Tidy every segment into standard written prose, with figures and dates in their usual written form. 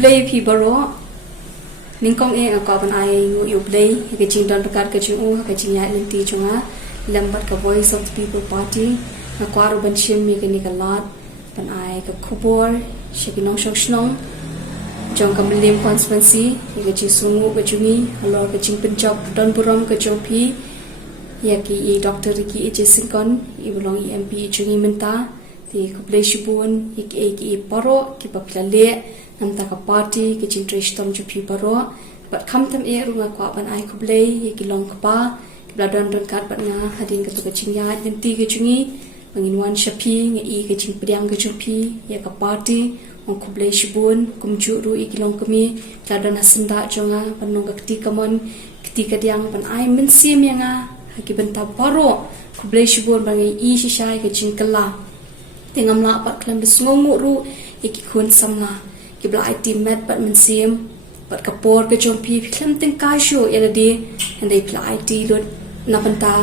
play pi baro ningkong ko ban ai ngu yu play ke jing don kar ke jing ke jing ya len ti chunga lambat ka voice of the people party na kwaru ban shim mi ke ni ka lot ban ai ka khubor shekinong shokshnong jong ka milim constituency ke ji sungu ke jungi alor ke jing punjab don buram ke jopi ya ki dr ki je sinkon I belong mp jungi menta ti kuplay shibun ki paro ki papila le namta ka party ki chintrish tom ju pi paro but kam tam runga kwa ban ai kuplay ki long pa ki bladon don kat ban nga hadin ka to ka chingya den ti ke chungi bangin wan shapi ngi ke ching priang ke jupi ya ka party on kuplay shibun kumju ru ki long kami bladon hasenda jonga panong ka ti kamon ti ka diang ban ai min sim yanga ki benta paro kuplay shibun bangi shishai ke ching kala tengam la pat klam besngongu ru iki khun samna ki bla IT met pat mensim pat kapor ke jompi klam teng ka sho yeladi and they pla IT lot napanta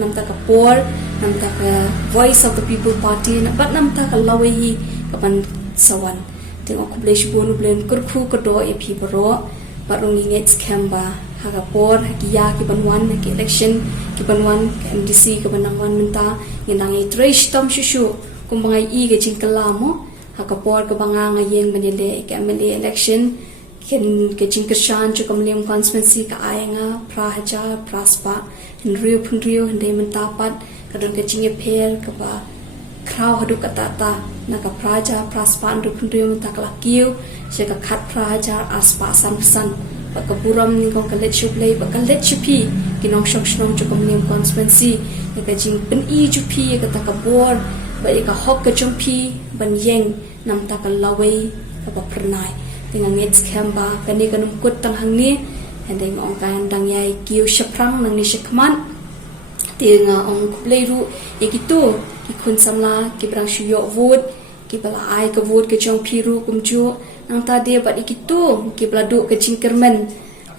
namta kapor namta ka voice of the people party but namta ka lawi kapan sawan teng okublish bonu blen kurkhu ko do e pi baro pat ongi ngets kamba hagapor hakiya ki banwan ki election ki banwan MDC ki banwan menta nginang trace tom shushu kumbangai ke jingkalamo hakapor ka banga ngayeng manile ke MLA election ken ke jingkashan chu kamlem constituency ka ayenga prahaja praspa rio punrio hande mentapat kadon ke jinge per ka ba kraw hadu katata na ka praja praspa rio punrio mentakla kiu se ka khat prahaja aspa san kaburam ni kong kalet shuplay bakalet shupi kinong shokshnom chukom nim constituency ka jing pen jupi ka takabor ba ka hok ka chumpi ban yeng nam ta ka laway ka pranai tinga ngets khamba kani kanum kut tang hangni hendeng ong kan dang yai kiu shaprang nang ni shikman tinga ong kuplay ru ekitu ki khun samla ki brang shuyo vote ki bala ai ka vote ka chong piru kumju nang ta dia bat ikitu ki bladu ke jingkermen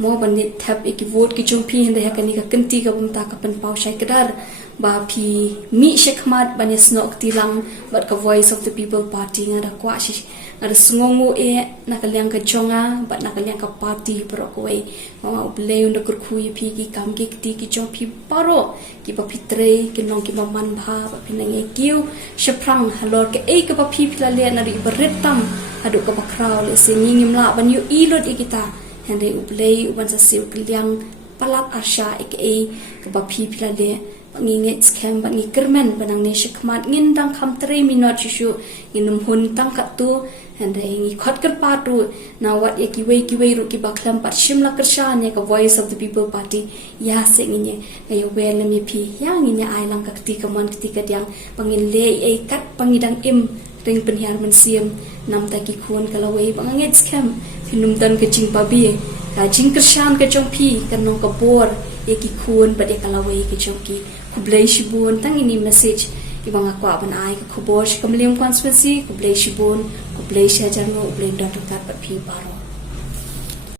mo banit thap iki vote ki chungpi hende hakani ka kenti ka bumta ka pan pau shai kadar ba phi mi shekmat banyas nok tilang bat ka voice of the people party ngada kwa shi ngada sungongu na kalyang ka chonga bat na kalyang ka party pro koi ma ublei unda kurkhui phi ki kam ki ti ki chongpi paro ki ba pitre ki nong ki maman bha ba pinang e kiu shaprang halor ke e ka ba phi phila le na ri baretam adu ka bakraw le singing imla ban yu ilot ikita hande ublei uban sa siu kliang palat arsha ek ka ba phi phila le nginget scam ba ngi kermen banang ne shikmat ngin dang kham 3 minute shu nginum hun tang ka tu hande ngi khot kar pa tu na wat ki wei ru ki baklam pat shimla karsha ne ka voice of the people party ya se ngi ne yo wel mi phi ya ngi ne ai lang ka ti ka mon ti ka diang pangin le e kat pangidang im ring penhiar mensiam nam ta ki khun kalawei banganget scam hinum dan ke jing pabi ka jing kershan ke jongpi kan nong ka bor e ki khun ba de kalawei ke jongki kublai shibun tang ini message ki banga kwa ban ai ka khobor kamlem constituency kublai shibun kublai shajar no kublai dot kat pa phi baro